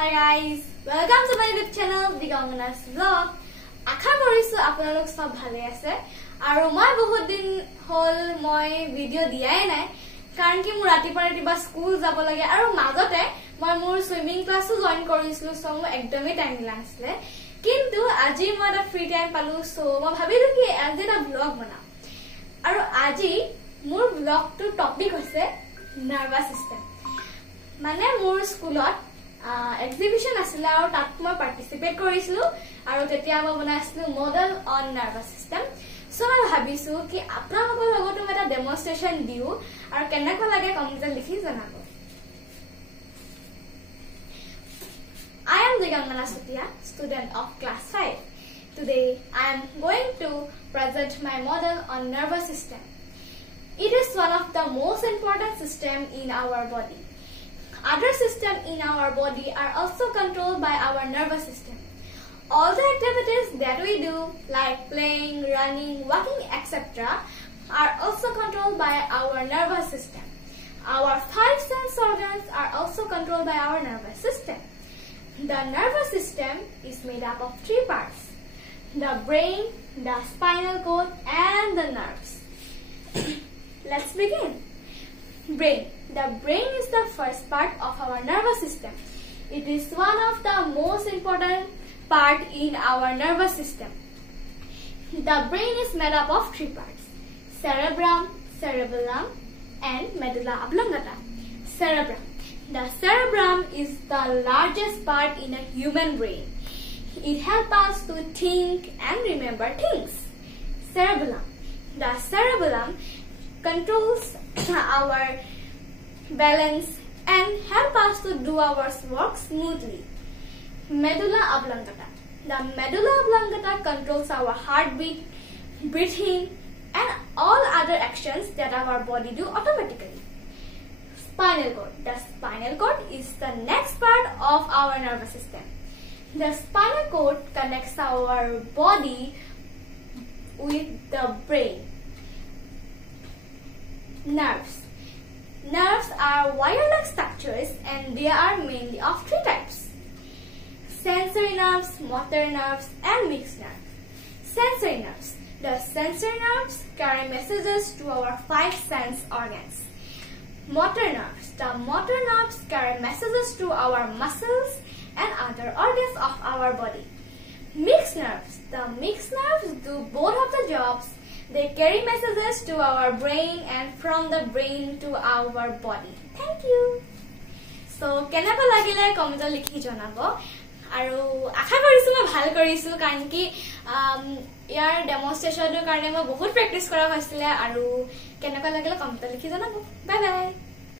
Hi guys, welcome to my YouTube channel Digangana's vlog. আশা কৰিছো আপোনালোক সব ভালে আছে আৰু মই বহুত দিন হল মই ভিডিও দিয়াই নাই কাৰণ কি মোৰ ৰাতিপুৱা স্কুল যাব লাগে আৰু মাজতে মই মোৰ সুইমিং ক্লাসও জয়েন কৰিছিলো সো মই একদমই টাইম লাগিছিলে কিন্তু আজি মই এটা ফ্ৰী টাইম পালো সো মই ভাবিলো কি আজি এটা ব্লগ বনাম আৰু আজি মোৰ ব্লগটো টপিক হৈছে নাৰ্ভাস সিস্টেম মানে মোৰ স্কুলত exhibition asile aru tat moi participate koriছিলো aru tetia moi banaislu model on nervous system so I bhabisu ki apnalokor logoto eta demonstration diu aru kenako lage comment likhi janabo I am Digangana Sutia, student of class 5. Today I am going to present my model on nervous system. It is one of the most important system in our body. Other systems in our body are also controlled by our nervous system. All the activities that we do, like playing, running, walking, etc., are also controlled by our nervous system. Our 5 sense organs are also controlled by our nervous system. The nervous system is made up of 3 parts: the brain, the spinal cord, and the nerves. Let's begin. Brain. The brain is the first part of our nervous system. It is one of the most important part in our nervous system. The brain is made up of 3 parts: cerebrum, cerebellum, and medulla oblongata. Cerebrum. The cerebrum is the largest part in a human brain. It helps us to think and remember things. Cerebellum. The cerebellum controls our balance and help us to do our work smoothly. Medulla oblongata. The medulla oblongata controls our heartbeat, breathing, and all other actions that our body do automatically. Spinal cord. The spinal cord is the next part of our nervous system. The spinal cord connects our body with the brain. Nerves. Nerves are wire-like structures and they are mainly of 3 types: sensory nerves, motor nerves, and mixed nerves. Sensory nerves. The sensory nerves carry messages to our 5 sense organs. Motor nerves. The motor nerves carry messages to our muscles and other organs of our body. Mixed nerves. The mixed nerves do both of the jobs. They carry messages to our brain and from the brain to our body. Thank you. So, kenako lagile comment likhi janabo. Aru akha korisu ma bhal korisu karon ki yar demonstration karone ma bahut practice kora hoisile aru kenako lagile comment likhi janabo. Bye bye.